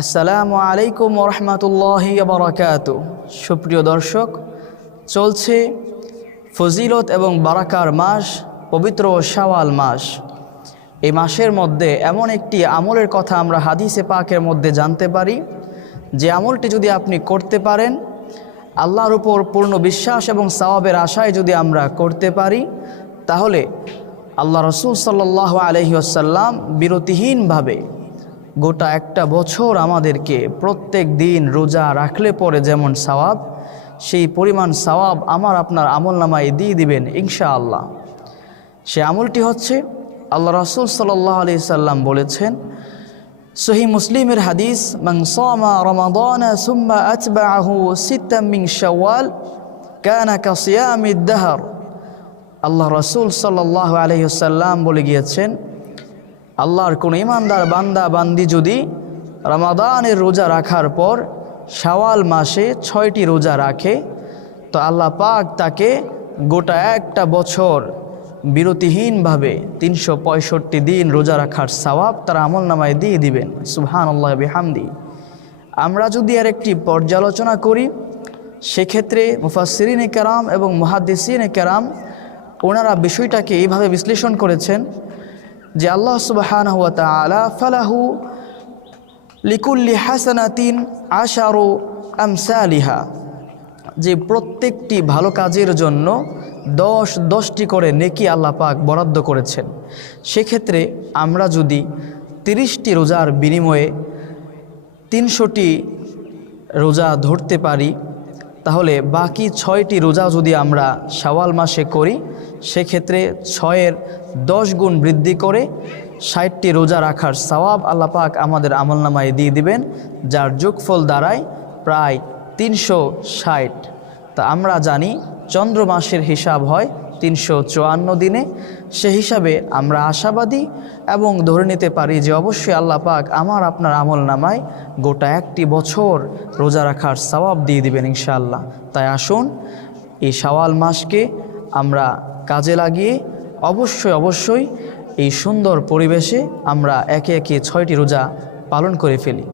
আসসালামু আলাইকুম ওরহমতুল্লাহি বারাকাতু। সুপ্রিয় দর্শক, চলছে ফজিলত এবং বারাকার মাস, পবিত্র শাওয়াল মাস। এই মাসের মধ্যে এমন একটি আমলের কথা আমরা হাদিসে পাকের মধ্যে জানতে পারি, যে আমলটি যদি আপনি করতে পারেন, আল্লাহর উপর পূর্ণ বিশ্বাস এবং সওয়াবের আশায় যদি আমরা করতে পারি, তাহলে আল্লাহ রসুল সাল্লাল্লাহু আলাইহি ওয়াসাল্লাম বিরতিহীনভাবে গোটা একটা বছর আমাদেরকে প্রত্যেক দিন রোজা রাখলে পরে যেমন সওয়াব, সেই পরিমাণ সওয়াব আমার আপনার আমলনামায় দিয়ে দিবেন ইনশাআল্লাহ। সে আমলটি হচ্ছে, আল্লাহ রসুল সাল্লাল্লাহু আলাইহি সাল্লাম বলেছেন, সহিহ মুসলিমের হাদিস, মান সামা রমাদানা সুম্মা আতবাআহু সিত্তাম মিন শাওয়াল কানা কাসিয়ামিদ দাহর। আল্লাহ রসুল সাল্লাল্লাহু আলাইহি সাল্লাম বলে গিয়েছেন, আল্লাহর কোন ইমানদার বান্দা বান্দি যদি রমাদানের রোজা রাখার পর শাওয়াল মাসে 6টি রোজা রাখে, তো আল্লাহ পাক তাকে গোটা একটা বছর বিরতিহীনভাবে 365 দিন রোজা রাখার সওয়াব তার আমলনামায় দিয়ে দিবেন। সুবহানাল্লাহ বিহামদি। আমরা যদি আর একটি পর্যালোচনা করি, সেক্ষেত্রে মুফাসসিরিনে কেরাম এবং মুহাদ্দিসিনে কেরাম ওনারা বিষয়টাকে এইভাবে বিশ্লেষণ করেছেন যে আল্লাহ সুবহানাহু ওয়া তাআলা ফালাহু লিকুল্লি হাসানাতিন আশারু আমসালিহা, যে প্রত্যেকটি ভালো কাজের জন্য 10টি করে নেকি আল্লাহ পাক বরাদ্দ করেছেন। সেক্ষেত্রে আমরা যদি 30টি রোজার বিনিময়ে 300টি রোজা ধরতে পারি, তাহলে বাকি 6টি রোজা যদি আমরা শাওয়াল মাসে করি, সেক্ষেত্রে 6-এর 10 গুণ বৃদ্ধি করে 60টি রোজা রাখার সওয়াব আল্লাহ পাক আমাদের আমলনামায় দিয়ে দিবেন, যার যোগফল দাঁড়ায় প্রায় 360। তা আমরা জানি চন্দ্র মাসের হিসাব হয় 354 দিনে। সে হিসাবে আমরা আশাবাদী এবং ধরে নিতে পারি যে অবশ্যই আল্লাহ পাক আমার আপনার আমলনামায় গোটা একটি বছর রোজা রাখার সওয়াব দিয়ে দিবেন ইনশাআল্লাহ। তাই আসুন এই শাওয়াল মাসকে আমরা কাজে লাগিয়ে অবশ্যই এই সুন্দর পরিবেশে আমরা একে একে 6টি রোজা পালন করে ফেলি।